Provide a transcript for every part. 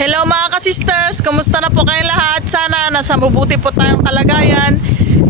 Hello mga ka-sisters, kumusta na po kayong lahat? Sana nasa mabuti po tayong kalagayan.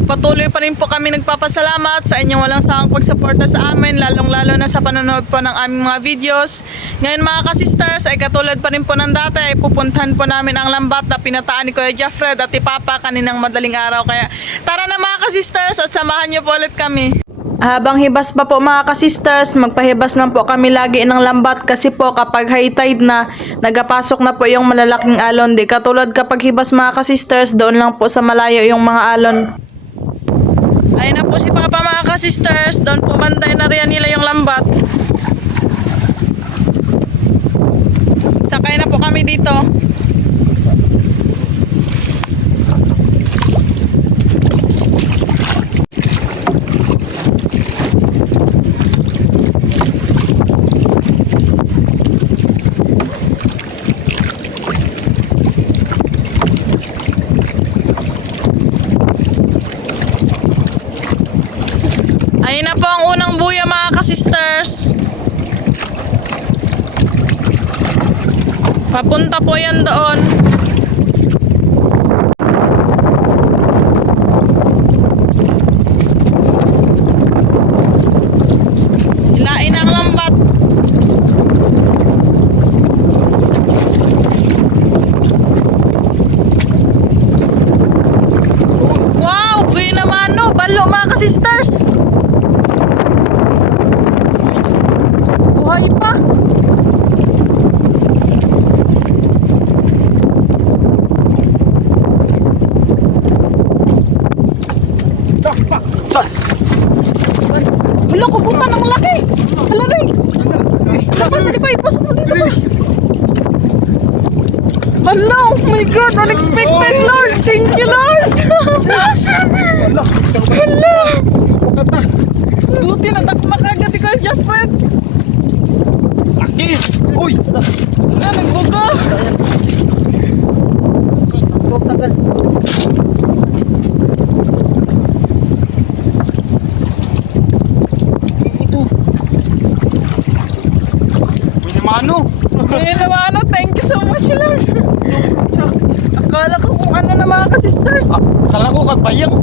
Patuloy pa rin po kami nagpapasalamat sa inyong walang sawang pagsuporta sa amin, lalong-lalo na sa panonood po ng aming mga videos. Ngayon mga ka-sisters, ay katulad pa rin po ng dati, ay pupuntahan po namin ang lambat na pinataan ni Kuya Jeffred at Ipapa kaninang madaling araw. Kaya tara na mga ka-sisters at samahan niyo po ulit kami. Habang hibas pa po mga ka-sisters, magpahibas lang po kami lagi ng lambat kasi po kapag high tide na, nagapasok na po yung malalaking alon. Di katulad kapag hibas mga ka-sisters, doon lang po sa malayo yung mga alon. Ayun na po si Papa mga ka-sisters, doon po bantay na riyan nila yung lambat. Sakay na po kami dito. Ayun na po ang unang buya mga ka-sisters. Papunta po yan doon. Hilain ang lambat. Wow, buhay naman no. Balo mga ka-sisters. Buhay pa. Hala, kubutan ng malaki. Hala, Ray. Dapat hindi pa ipasok mo dito ba? Hala, oh my God, unexpected, Lord. Thank you, Lord. Hala. Buti na takmak agad ikaw, Jeffred. Laki! Uy! Hala, nagbugo. Tagal. Ito. Uy naman ano? Ngayon naman, ano, thank you so much, Lord. Akala ko kung ano na mga ka-sisters. Akala ko kagbayang.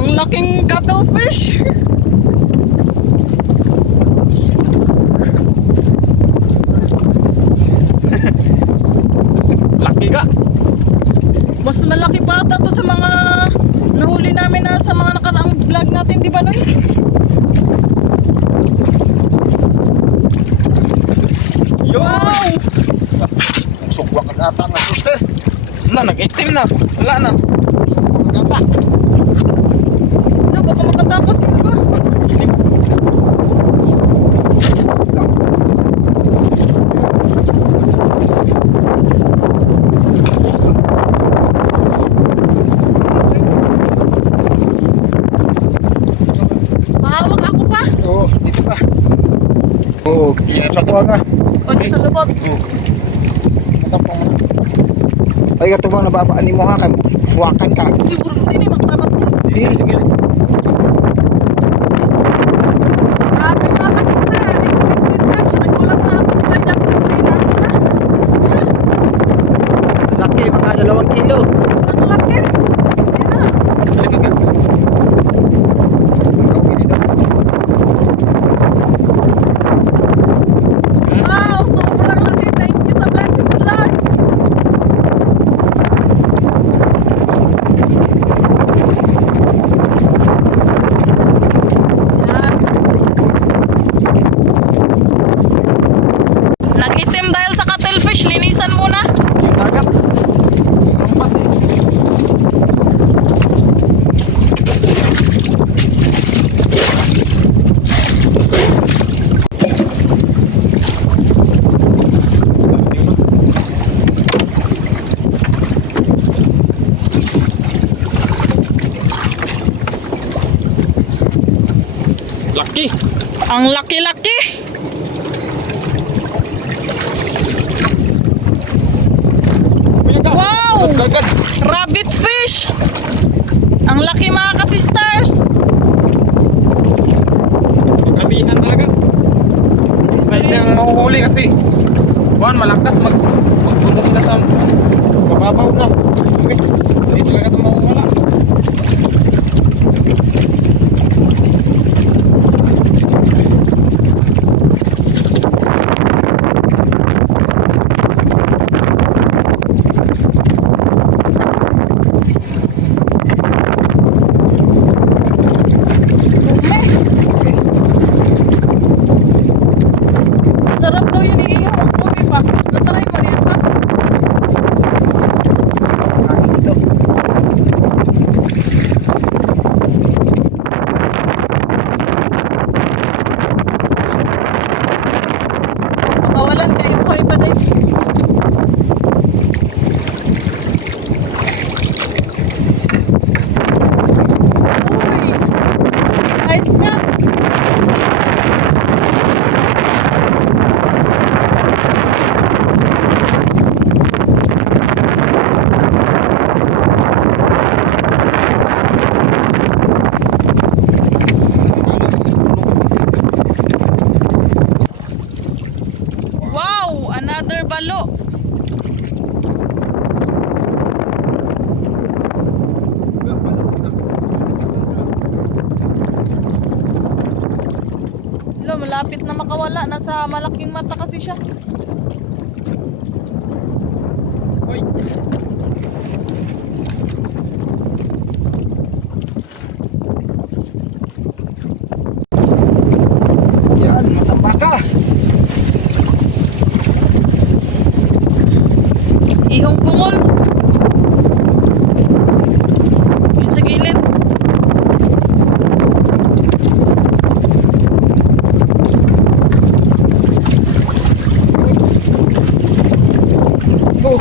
Ang laking cuttlefish. Laki ka. Mas malaki pa ata to sa mga nahuli namin na sa mga nakaraang vlog natin, di ba, Noy? Yo! Wow! Sugwa kag ata nga sister. Wala, nag-itim na. Wala na. Sugwa kag ata. Ano, baka makatapos yun ba? Ilim. Mahawak ako pa. Oo, dito pa. Oo, sa kuha nga. O, nasa lubot. Masapang mo na. Ay, katubang nababaan mo ha. Suwakan ka. Uy, buro din eh, makatapas din. Di, sige. Grabe mga ka-sister, unexpected catch. Nagulat na ako sa kanya kung may natin na. Laki, mga 2 kilo. Ang laki. Yan na. Laki ka. Wow, sobrang laki. Thank you sa blessings, Lord. Yan. Nag-itim dahil sa cuttlefish, linisan muna. Yung dagat. Lambat eh. Laki. Ang laki-laki. Wow! Dagat. Rabbit fish. Ang laki mga ka-sisters. Kamihan talaga. Side na yung mahuhuli kasi Kuan malakas magpunta sila sa pababaw na. Okay. Hindi talaga ito mawawala. Sarap daw yun iihaw ang kumi pa. Natry mo niyan pa. Kain dito. Nakawalan kayo po pa din. Uy! Ayos nga. Wow! Another balo. Hello, malapit na makawala. Nasa malaking mata kasi siya. Hoy. Yan, matambaka. Ihong pungol. Yun sa gilid. Oh.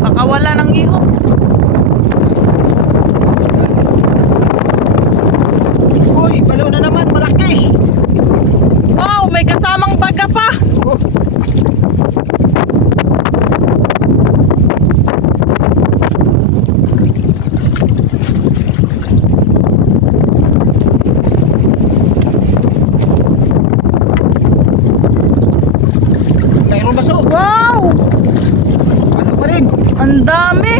Makawala ng ihong. Uy, balo na naman, malaki. Wow! May kasamang baga pa. Oh. Mayroon baso. Wow! Ano pa rin? Ang dami.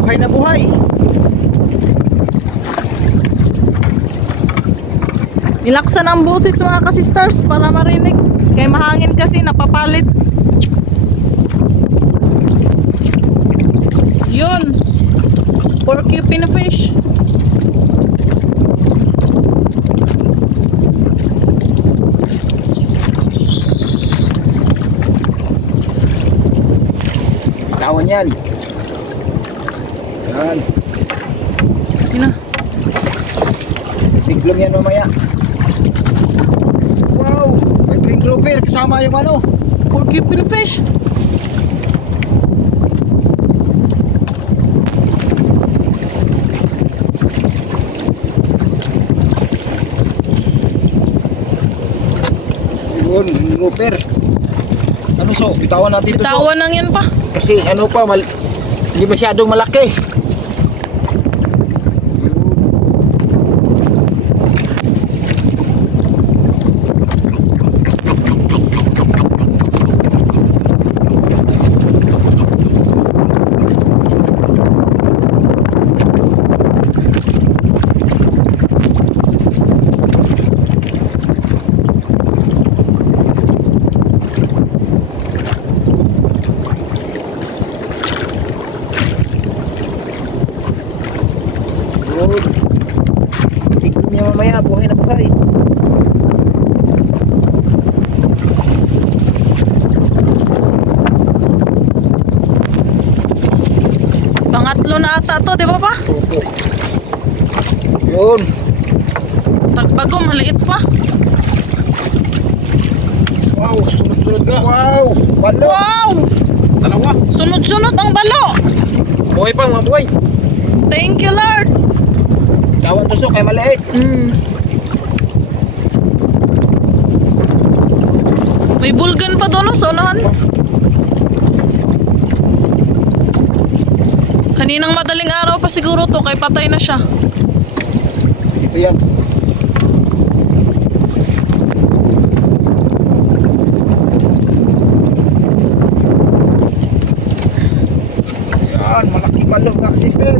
Buhay na buhay. Nilaksan ang busis mga kasisters para marinig. Kaya mahangin kasi napapalit. Yun. Porcupine fish. Tawan yan. Yan. Yun na. Tiglom yan mamaya. Wow! May green grouper kasama yung ano. Porcupine fish. Yun, green grouper. Ano so? Bitawan natin ito so. Bitawan lang yan pa. Kasi ano pa, hindi masyadong malaki. Yun. Tignan niya mamaya, buhay na buhay. Pangatlo na ata to, di ba pa? Opo. Yun. Tagbago, maliit pa. Wow, sunod-sunod ka. Wow, balo. Wow! Dalawa. Sunod-sunod ang balo. Buhay pa, mga buhay. Thank you, Lord. Dawan tusok kay maliit. May bulgan pa doon, no? Sa unahan. Kaninang madaling araw pa siguro to, kay patay na siya. Hindi pa yan. Yan, malaki balong ka sister.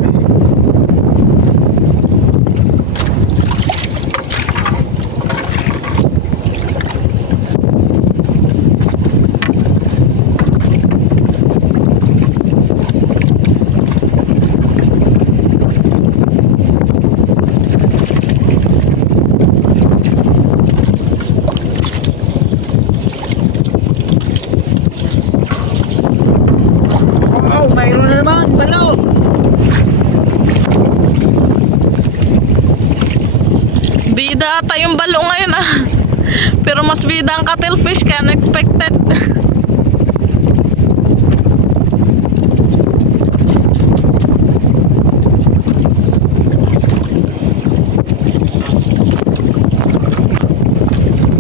Wow, mayroon na naman balong. Bida ata yung balo ngayon ah. Pero mas bida ang cuttlefish kaya unexpected.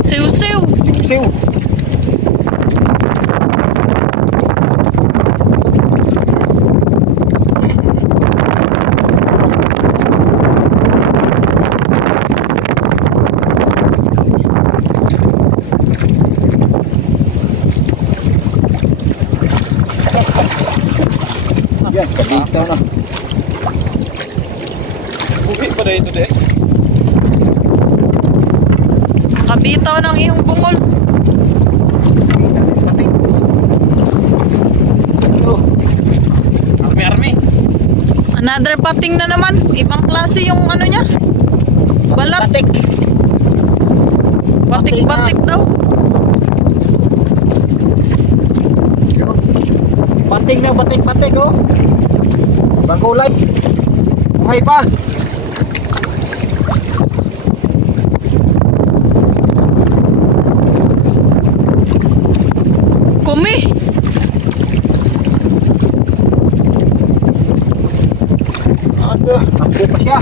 Siw-siw. Siw. Yan, kabitaw na. Buwi pa na ito deh. Kabitaw ng iyong bungol. Pati. Oh, Army. Another pating na naman. Ibang klase yung ano niya. Balat. batik. Batik-batik daw. Batik na batik-batik oh. Bangkulay. Buhay pa. Kumi. Aduh, takbo pa siya.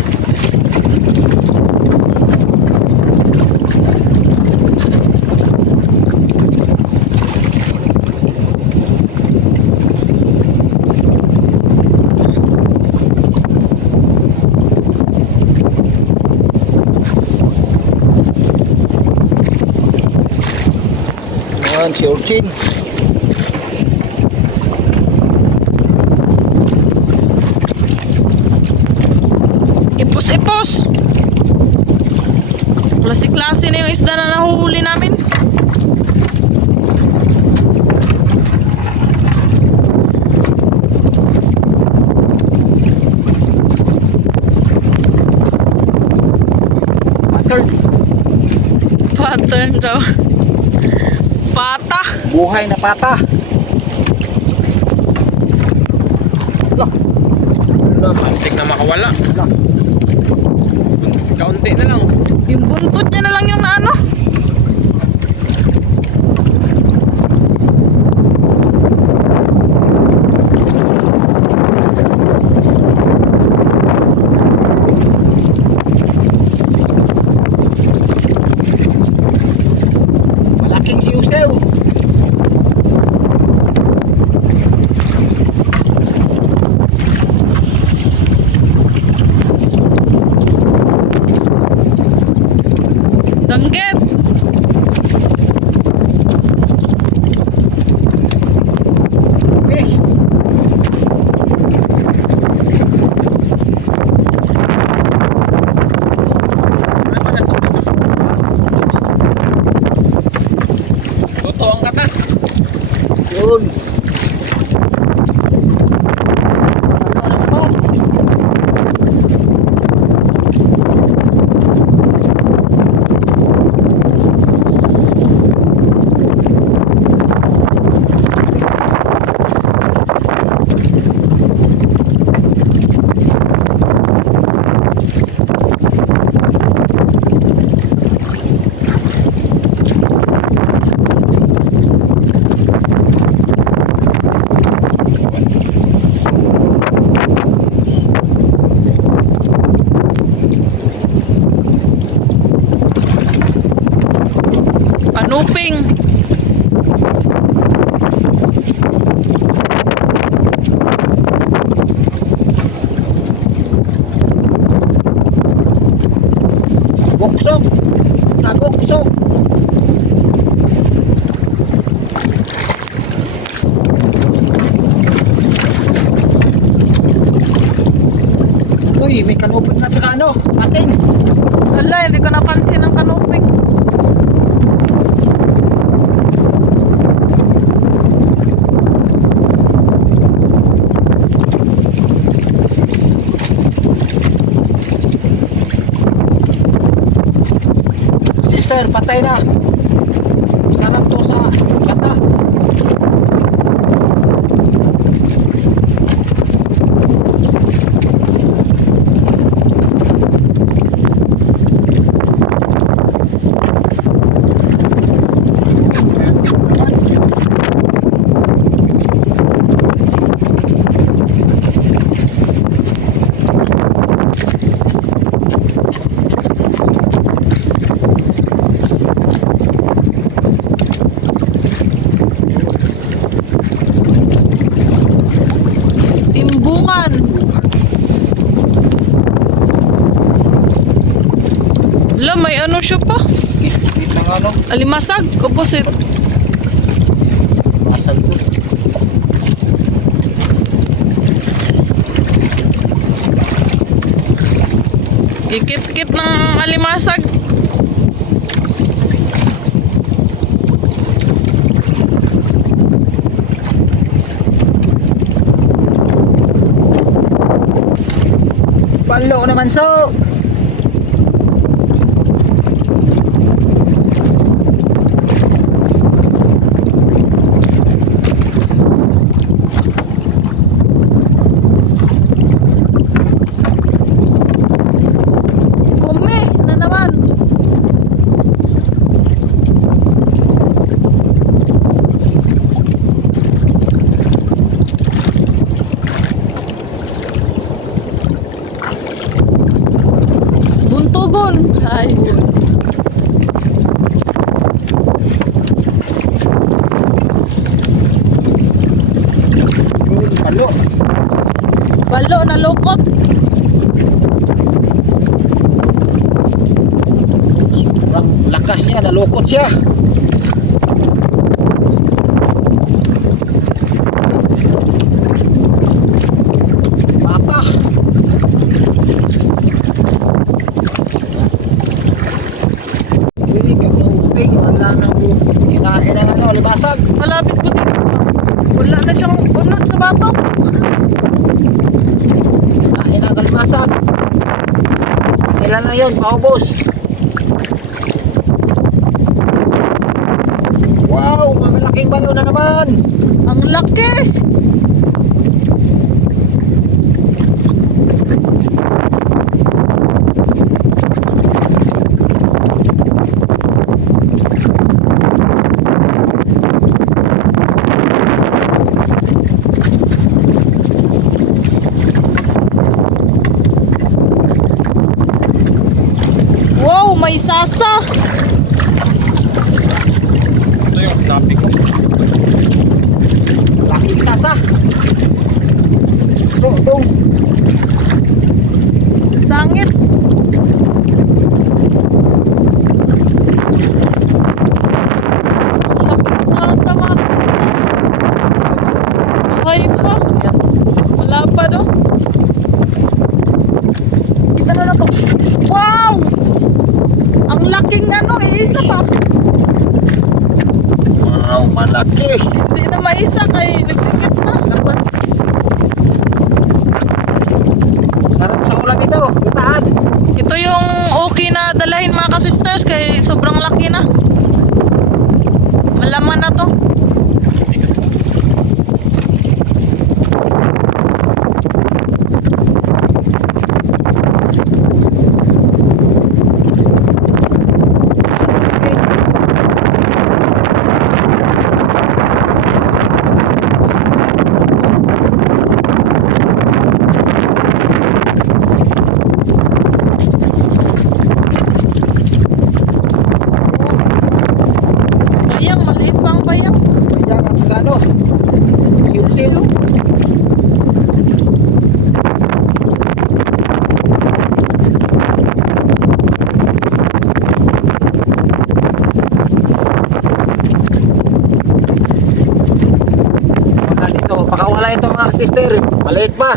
Ayan, si Urchin. Ipos-ipos. Klase-klase na yung isda na nahuhuli namin. Pattern. Pattern daw. Pata. Buhay na pata. Mantik na makawala. Kaunti na lang. Yung buntot niya na lang yung naano. Malaking siusew. Danggit. Fish. Totoo ang katas. Yun. Ano naman? Panuping. Uy, may kanupin nga tsaka ano, ating. Hala, hindi ko napansin ang kanuping. Sister, patay na. Sarap to sa gata. Timbungan. Hala, may ano siya pa? Hit ng ano, Alimasag, opposite. masag to. Ikit-kit ng alimasag. Palo naman so. Kumi na naman. Buntugon. Ay. Palo. Balo na lokot. Sobrang lakas niya, nalukot siya. Mata. Uy, kanuping. Wala na mo. Kinain ng ano, libasag. Malapit po dito. Wala na siyang unod sa bato. Kinain ng kalimasag. Ilan lang yun, maubos. Wow, malaking balo na naman. Ang laki. Wow, may sasa. Ito yung sinabi ko. Malaking sasa. So, itong Sangit. Laking sasa mga kasisters. Ay mo. Wala pa do. Kita na to. Wow! Ang laking ano, isa pa. wow, malaki. Hindi na maisa kay nagsikip na. Sarap. Sarap sa ulam ito. Gitaan. Ito yung okay na dalahin mga kasisters kay sobrang laki na. Malaman na to. Bayang, maliit pa ang bayang. Yan at saka ano. Yusin. Wala dito. Pakawala ito mga sister. Maliit pa.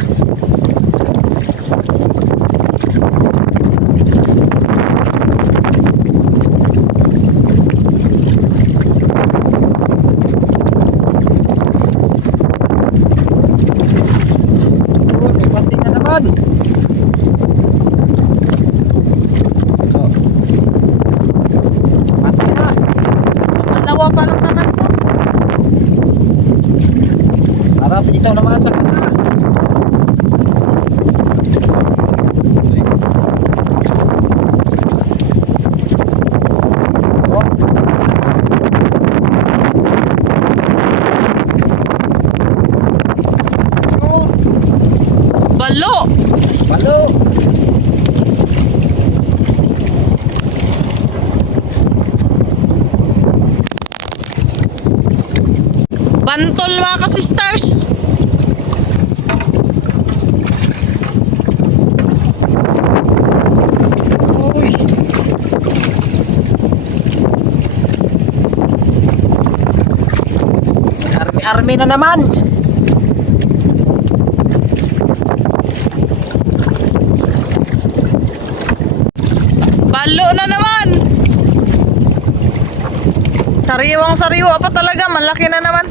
Balo. Bantol mga ka-sisters. Uy. Army na naman. Balo na naman. Sariwang sariwa pa talaga. Malaki na naman.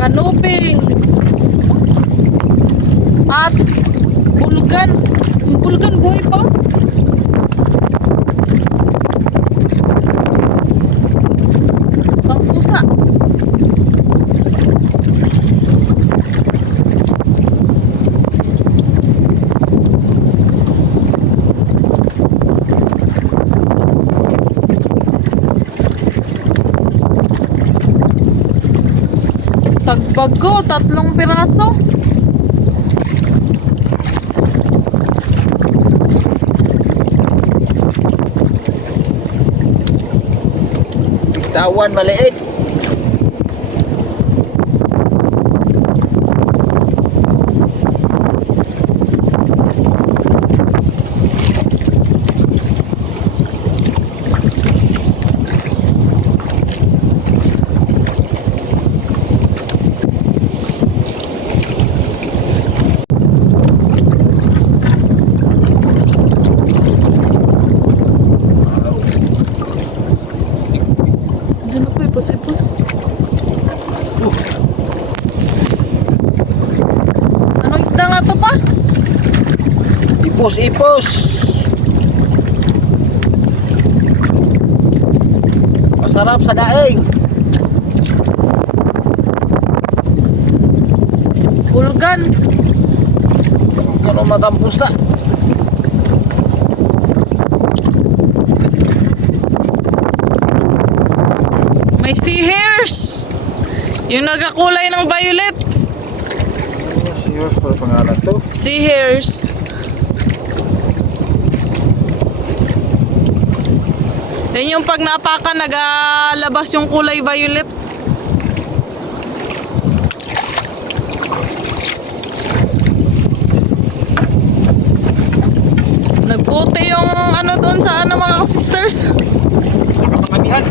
Kanuping at bulgan. Yung bulgan buhay pa. Pangpusa. Tagbago, 3 piraso. Tawan maliit. Diyan na po, ipos-ipos. Anong isda nga to pa? Ipos. Masarap sa daing. Bulgan. Ano matampusa. May sea hares. Yung nagakulay ng violet. Serious pa pangalan to. Sea hares. Yan yung pag napakan, nagalabas yung kulay violet. Nagputi yung ano doon sa ano mga sisters. Nakapangamihan.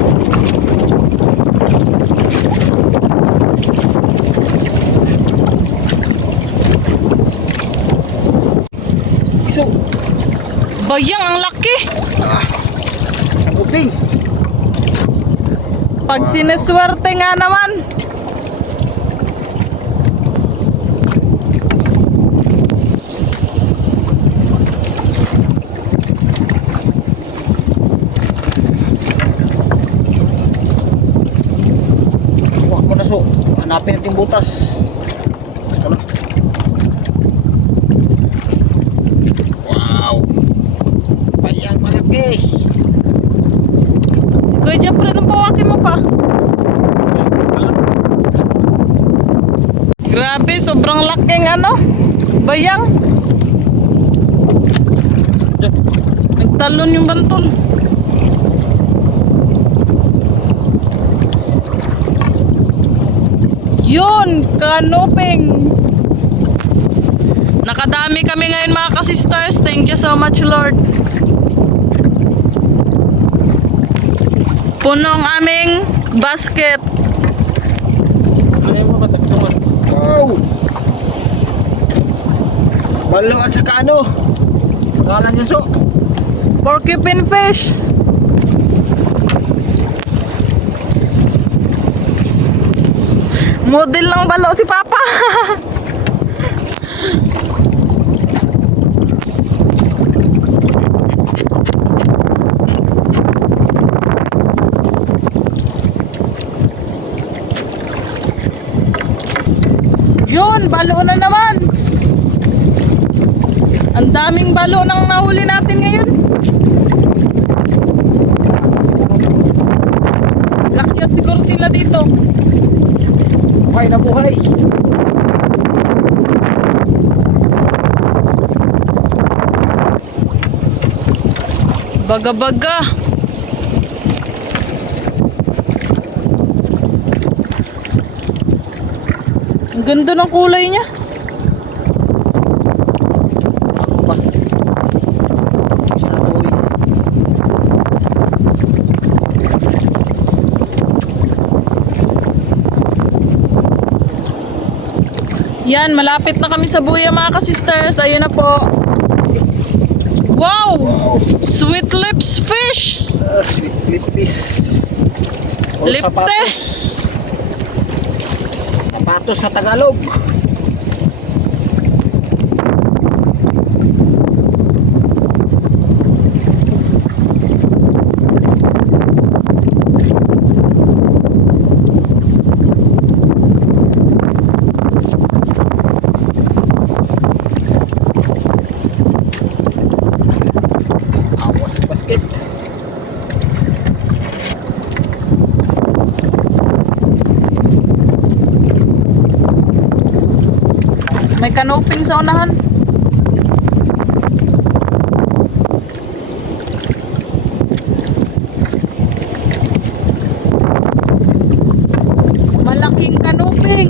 Iso. Bayang, ang laki. Kuping. Pag sineswerte nga naman. Huwag mo na so. Hanapin natin butas. Ito na. Wow. Bayang malaki. Si Kuya Jeffrey, anong pawakin mo pa? Grabe, sobrang laking ano. Bayang. Nagtalon yung bantol. Yun, kanuping. Nakadami kami ngayon mga ka-sisters. Thank you so much, Lord. Punong aming basket. Ayaw mo matagtungan. Wow. Balo at saka ano. Pangalan yun so. Porcupine fish. Model ng balo si Papa. Yun, balo na naman. Ang dami. daming balo nang nahuli natin ngayon. Nag-akyat siguro sila dito. Buhay na buhay. Baga-baga. Ang ganda ng kulay niya. Ako pa. Siya na tuwi. Yan, malapit na kami sa buya mga ka-sisters. Ayun na po. Wow! Sweet lips fish! Sweet lipis. Lipte. Sapatos sa Tagalog. Awas basket. May canoping sa unahan. Malaking canoping.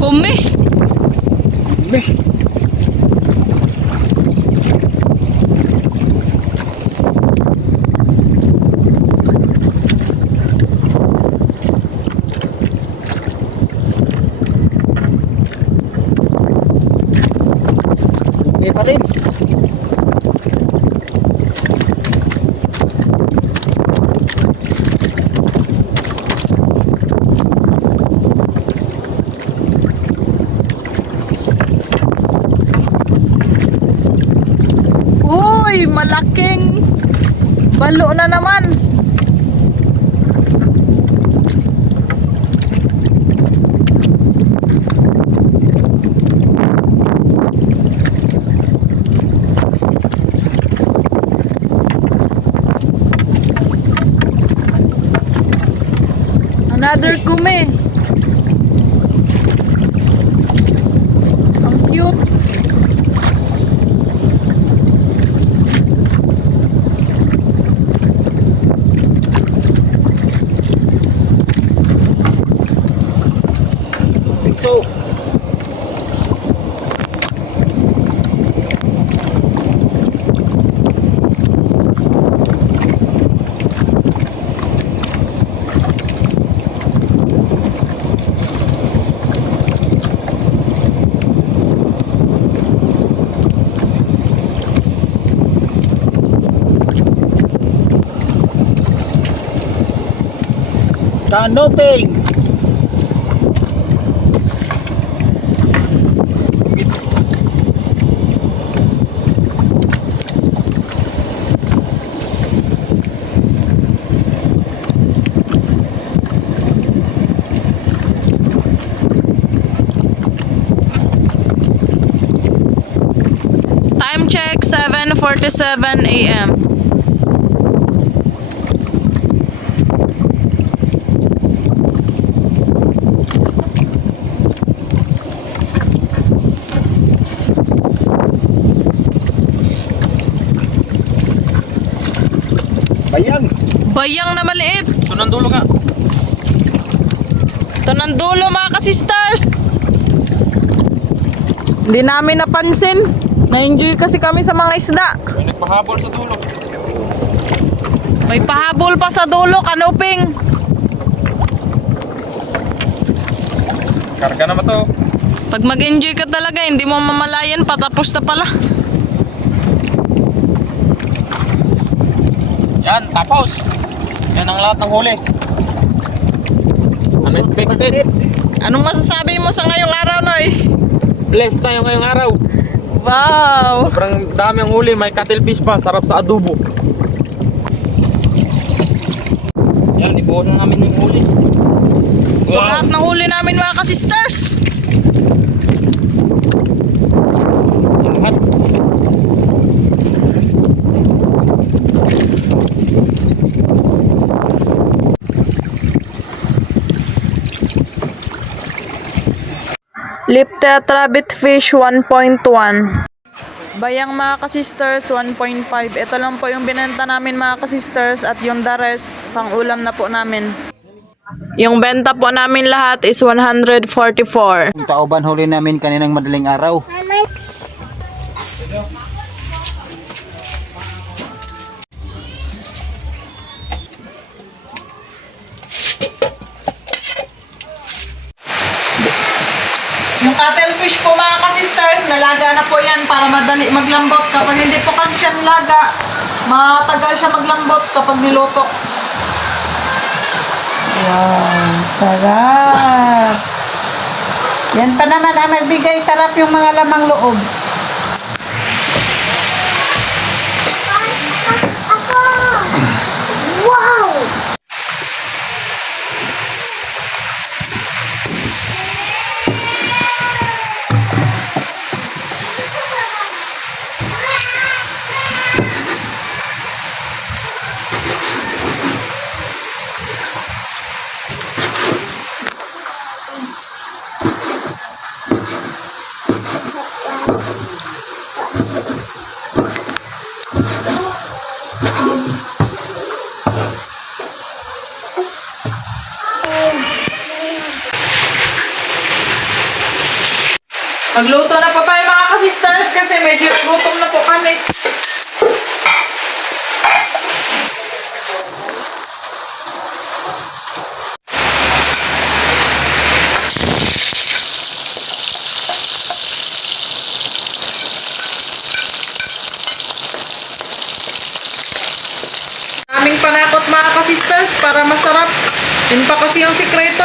Kumi. Meh. May pa rin. Uy, malaking balo na naman. Another kumi. Ang cute. So, canoping. Time check 7:47 a.m. Bayang. Bayang na maliit. Ito ng dulo nga. Ito ng dulo mga ka-sisters. Hindi namin napansin. Na-enjoy kasi kami sa mga isda. May nagpahabol sa dulo. May pahabol pa sa dulo, canoping. Karga naman to. Pag mag-enjoy ka talaga, hindi mo mamalayan, patapos na pala. Yan, tapos. Yan ang lahat ng huli. Unexpected. Anong masasabi mo sa ngayong araw, Noy? Blessed tayo ngayong araw. Wow! Sobrang dami ang huli. May cuttlefish pa. Sarap sa adobo. Yan, ibuhos na namin yung huli. Ito lahat ng huli namin mga ka-sisters. Yan lahat. Liptet rabbit fish 1.1. Bayang mga ka-sisters 1.5. Ito lang po yung binenta namin mga ka-sisters at yung the rest pang ulam na po namin. Yung benta po namin lahat is 144. Yung tauban huli namin kaninang madaling araw. Yung cuttlefish po mga ka-sisters, nalaga na po yan para madali maglambot. Kapag hindi po kasi siya nilaga, matagal siya maglambot kapag niluto. Wow, sarap. Yan pa naman ang nagbigay sarap yung mga lamang loob. Wow! Magluto na po tayo mga ka-sisters kasi medyo gutom na po kami. Aming panakot mga ka-sisters para masarap. Yun pa kasi yung sikreto.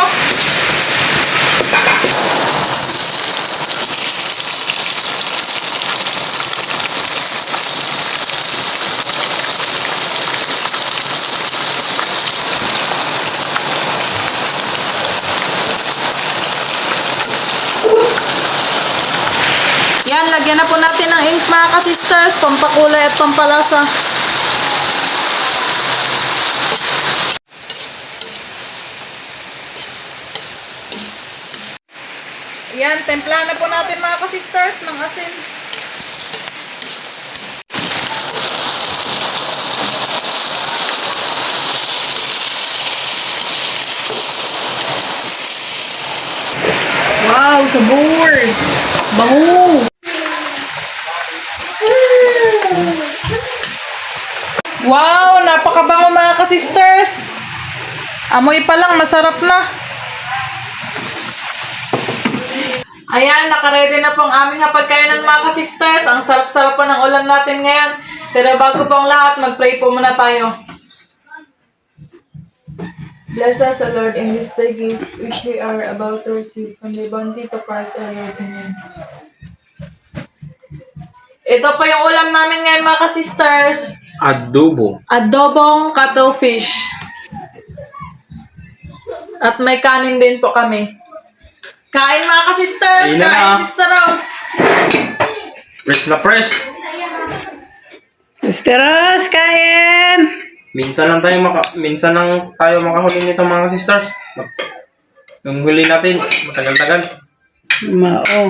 Yan, lagyan na po natin ng ink mga ka-sisters, pampakulay at pampalasa. Yan, templahan na po natin mga ka-sisters ng asin. Wow, sabor! Bango! Wow, napakabango mga ka-sisters! Amoy pa lang, masarap na. Ayan, nakaredy na po ang aming hapagkainan mga ka-sisters. Ang sarap-sarap po ng ulam natin ngayon. Pero bago pong lahat, mag-pray po muna tayo. Bless us, O Lord, in this day gift which we are about to receive from the bounty of Christ our Lord. Amen. Ito po yung ulam namin ngayon mga ka-sisters. Adobo. Adobong cuttlefish. At may kanin din po kami. Kain mga ka-sisters! Kain na Kain, na. Sister Rose! Fresh na fresh. Sister Rose, kain! Minsan lang tayo makahuli nito mga sisters. Yung huli natin, matagal-tagal. Oo.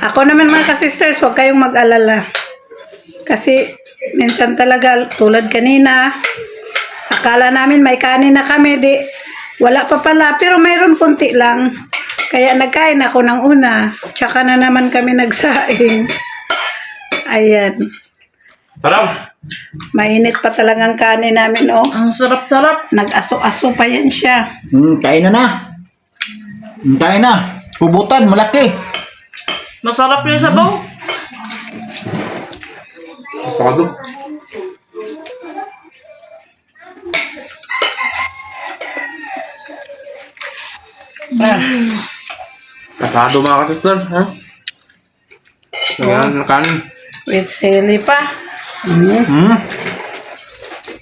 Ako naman mga ka-sisters, huwag kayong mag-alala. Kasi minsan talaga, tulad kanina, akala namin may kanin na kami, di wala pa pala, pero mayroon konti lang. Kaya nagkain ako ng una, tsaka na naman kami nagsaing. Ayan. Sarap! Mainit pa talagang kanin namin, oh. Ang sarap-sarap. Nag-aso-aso pa yan siya. Kain na na. Kain na. Pubutan, malaki. Masarap yung sabaw. Gusto. Pasado mga ka-sisters, ha? Ngayon, kanin. With sili pa. Hmm.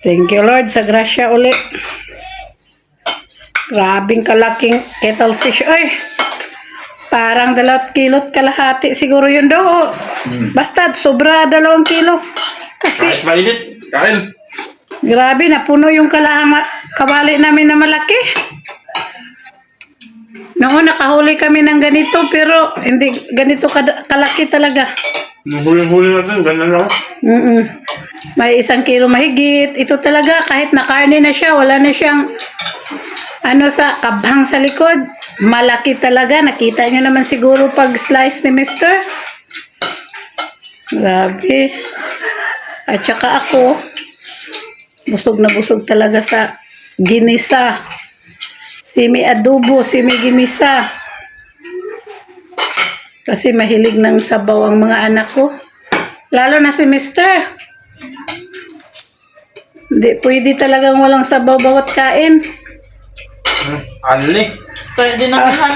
Thank you, Lord, sa grasya uli. Grabing kalaking kettlefish. Ay, parang 2 kilot kalahati siguro yun do. Basta, sobra 2 kilo. Kasi, Kahit mainit, kain. grabe, napuno yung kawali namin na malaki. Noon, nakahuli kami ng ganito, pero hindi ganito kalaki talaga. Nung huli-huli natin, ganyan lang. May 1 kilo mahigit. Ito talaga, kahit nakarne na siya, wala na siyang sa kabhang sa likod. Malaki talaga. Nakita nyo naman siguro pag slice ni Mister. Grabe. At saka ako, busog na busog talaga sa ginisa. Simi adobo, simi ginisa. Kasi mahilig ng sabaw ang mga anak ko. Lalo na si Mister. Hindi, pwede talagang walang sabaw bawat kain. Anli. Kaya dinamihan.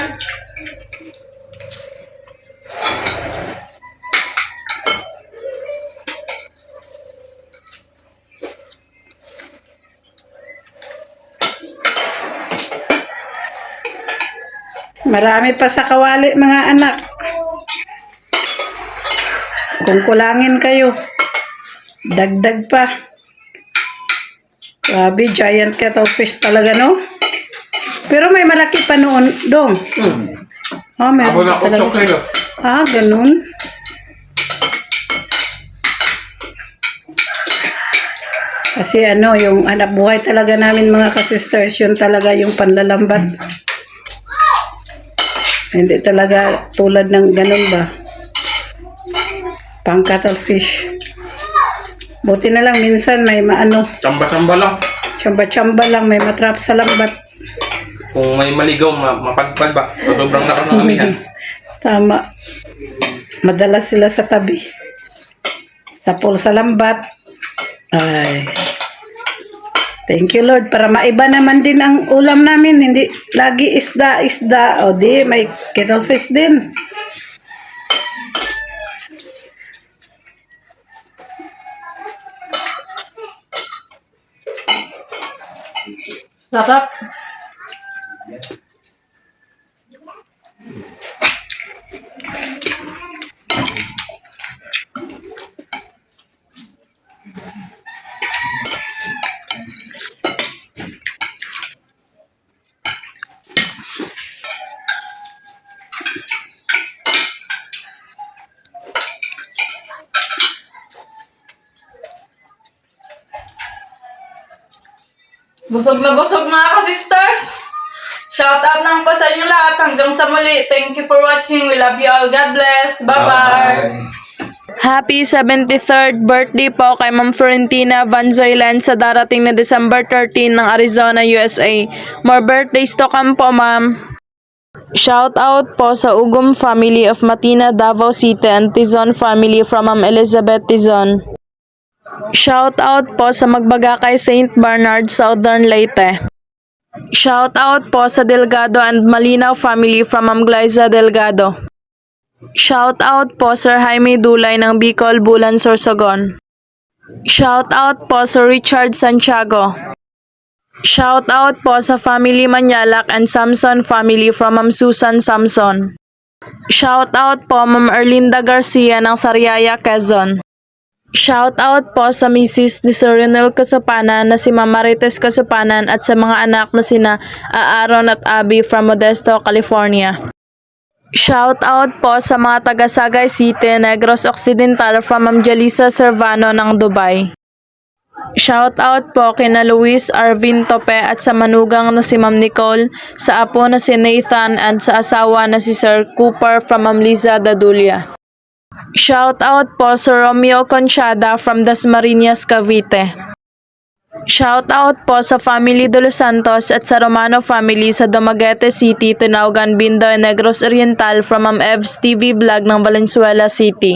Marami pa sa kawali, mga anak. Kung kulangin kayo, dagdag pa. Grabe, giant kettlefish talaga, no? Pero may malaki pa noon, dong. Oh, may Ako na ako talaga. kilo. Ah, ganun. Kasi yung anak buhay talaga namin mga ka-sisters, yun talaga yung panlalambat. Hindi talaga tulad ng ganun ba. Pang cuttlefish. Buti na lang minsan may Samba-samba lang. tsamba-tsamba lang, may matrap sa lambat. Kung may maligaw, mapagpad ba? So, sobrang lakas ng amihan. Tama. Madalas sila sa tabi. Tapol sa lambat. Ay. Thank you, Lord. Para maiba naman din ang ulam namin. Hindi lagi isda. O di, may kettlefish din. Sarap. Busog na busog mga ka-sisters! Shout out lang po sa inyo lahat. Hanggang sa muli. Thank you for watching. We love you all. God bless. Bye-bye. Happy 73rd birthday po kay Ma'am Florentina Vanzoylan sa darating na December 13 ng Arizona, USA. More birthdays to come po, ma'am. Shout out po sa Ugom family of Matina, Davao City and Tizon family from Ma'am Elizabeth Tizon. Shout out po sa Magbagakay St. Bernard, Southern Leyte. Shout out po sa Delgado and Malinaw family from Ma'am Glyza Delgado. Shout out po Sir Jaime Dulay ng Bicol, Bulan, Sorsogon. Shout out po sa Richard Santiago. Shout out po sa family Manyalak and Samson family from Ma'am Susan Samson. Shout out po Ma'am Erlinda Garcia ng Sariaya, Quezon. Shout out po sa Mrs. ni Sir Renel Kasapanan na si Ma'am Marites Kasapanan at sa mga anak na sina Aaron at Abby from Modesto, California. Shout out po sa mga taga Sagay City, Negros Occidental from Ma'am Jalisa Servano ng Dubai. Shout out po kina Luis Arvin Tope at sa manugang na si Ma'am Nicole, sa apo na si Nathan at sa asawa na si Sir Cooper from Ma'am Liza Dadulia. Shout out po sa Romeo Conchada from Dasmariñas, Cavite. Shout out po sa family De Los Santos at sa Romano family sa Dumaguete City, Tunaogan, Bindoy, Negros Oriental from Ma'am Evs TV Vlog ng Valenzuela City.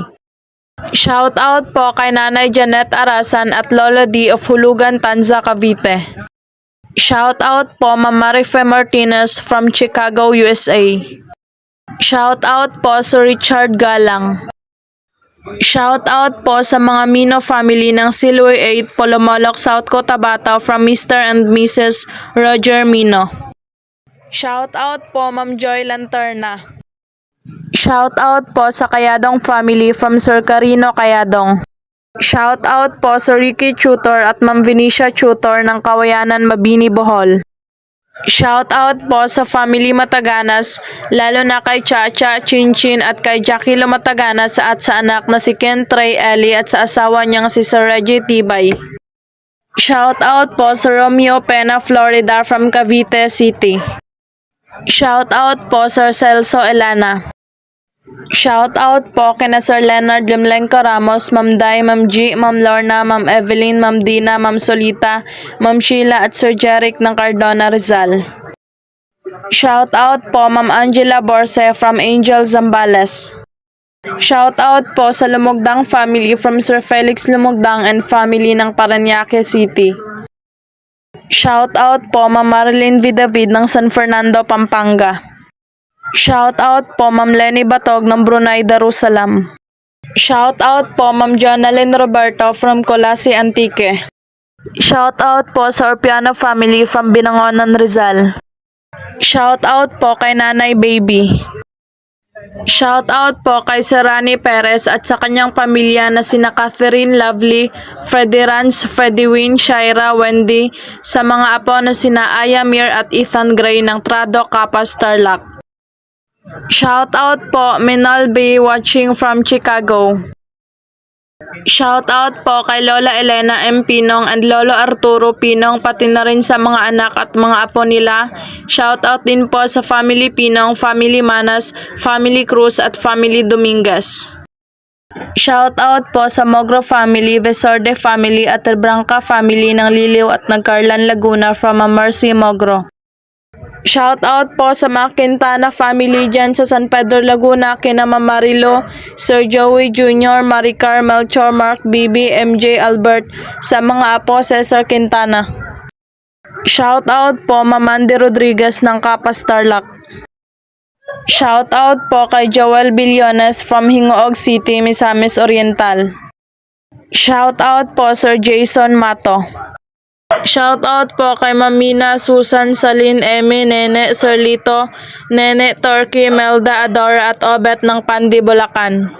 Shout out po kay Nanay Janet Arasan at Lolo D of Hulugan, Tanza, Cavite. Shout out po Ma'am Marife Martinez from Chicago, USA. Shout out po Sir Richard Galang. Shout out po sa mga Mino family ng Silway 8, Polomolok, South Cotabato from Mr. and Mrs. Roger Mino. Shout out po Ma'am Joy Lanterna. Shout out po sa Kayadong family from Sir Carino Kayadong. Shout out po sa Ricky Tutor at Ma'am Vinicia Tutor ng Kawayanan, Mabini, Bohol. Shout out po sa family Mataganas, lalo na kay Chacha, Chinchin at kay Jackie Mataganas at sa anak na si Ken Trey Ellie at sa asawa niyang si Sir Reggie Tibay. Shout out po sa Romeo Pena, Florida from Cavite City. Shout out po Sir Celso Elana. Shout out po kina Sir Leonard Limlenco Ramos, Ma'am Dai, Ma'am G, Ma'am Lorna, Ma'am Evelyn, Ma'am Dina, Ma'am Solita, Ma'am Sheila at Sir Jeric ng Cardona, Rizal. Shout out po Ma'am Angela Borse from Angel Zambales. Shout out po sa Lumugdang family from Sir Felix Lumugdang and family ng Parañaque City. Shout out po Ma'am Marilyn Vidavid ng San Fernando, Pampanga. Shout out po Ma'am Lenny Batog ng Brunei, Darussalam. Shout out po Ma'am Jonalyn Roberto from Colasi, Antique. Shout out po sa Orpiano family from Binangonan, Rizal. Shout out po kay Nanay Baby. Shout out po kay Serani Perez at sa kanyang pamilya na sina Catherine Lovely, Freddy Rans, Freddy Win, Shaira, Wendy, sa mga apo na sina Aya Mir at Ethan Gray ng Trado, Capas, Tarlac. Shout out po Minal B watching from Chicago. Shout out po kay Lola Elena M. Pinong and Lolo Arturo Pinong, pati na rin sa mga anak at mga apo nila. Shout out din po sa Family Pinong, Family Manas, Family Cruz at Family Dominguez. Shout out po sa Mogro family, Vesorde family at Branca family ng Liliw at Nagcarlan, Laguna from a Mercy Mogro. Shout out po sa mga Quintana family dyan sa San Pedro, Laguna, kina Ma'am Marilo, Sir Joey Jr., Maricar, Melchor, Mark, Bibi, MJ, Albert, sa mga apo Cesar Quintana. Shout out po Ma'am Mandy Rodriguez ng Capas, Tarlac. Shout out po kay Joel Billones from Hingoog City, Misamis Oriental. Shout out po Sir Jason Mato. Shout out po kay Mamina, Susan, Salin, Emi, Nene, Sir Lito, Nene, Turkey, Melda, Adora at Obet ng Pandi, Bulacan.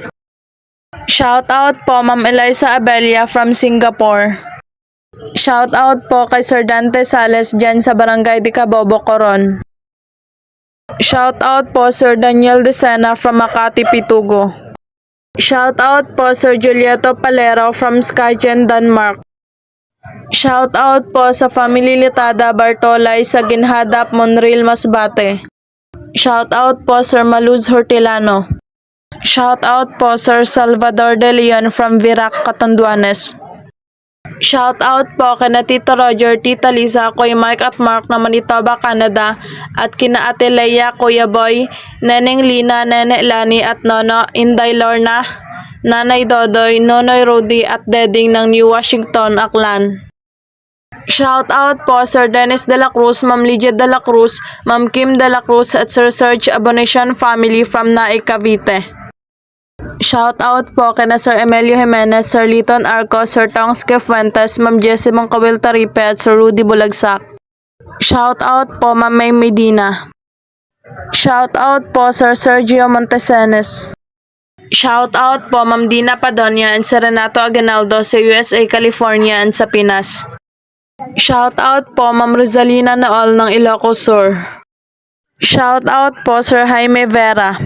Shout out po Ma'am Eliza Abelia from Singapore. Shout out po kay Sir Dante Sales dyan sa Barangay de Cabobo, Coron. Shout out po Sir Daniel Decena from Makati, Pitugo. Shout out po Sir Julieto Palero from Skagen, Denmark. Shout out po sa Family Litada Bartolay sa Ginhadap, Monreal, Masbate. Shout out po Sir Maluz Hortilano. Shout out po Sir Salvador De Leon from Virac, Catanduanes. Shout out po kina Tito Roger, Tita Lisa, Kuya Mike at Mark na Manitoba, Canada, at kina Ate Leia, Kuya Boy, Neneng Lina, Nene Lani at Nono, Inday Lorna, Nanay Dodoy, Nonoy Rudy at Deding ng New Washington, Aklan. Shout out po Sir Dennis De La Cruz, Ma'am Lydia De La Cruz, Ma'am Kim De La Cruz at Sir Serge Abonacion family from Naik, Cavite. Shout out po kina Sir Emilio Jimenez, Sir Liton Arco, Sir Tongske Fuentes, Ma'am Jessie Mongkawil Taripe at Sir Rudy Bulagsak. Shout out po Ma'am May Medina. Shout out po Sir Sergio Montesenes. Shout out po Ma'am Dina Padonia and Sir Renato Aguinaldo sa USA, California and sa Pinas. Shout out po Ma'am Rosalina Naol ng Ilocos Sur. Shout out po Sir Jaime Vera.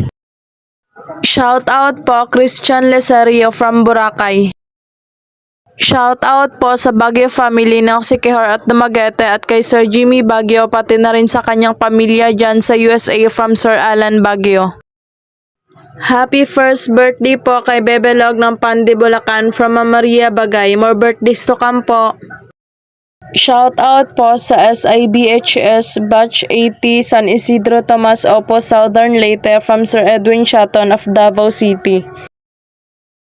Shout out po Christian Lesario from Boracay. Shout out po sa Baguio family ng Sikihor at Dumaguete at kay Sir Jimmy Baguio, pati na rin sa kanyang pamilya dyan sa USA from Sir Alan Baguio. Happy first birthday po kay Bebe Log ng Pandi, Bulacan from Ma'am Maria Bagay. More birthdays to come po. Shout out po sa SIBHS Batch 80 San Isidro Tomas Opo, Southern Leyte from Sir Edwin Chaton of Davao City.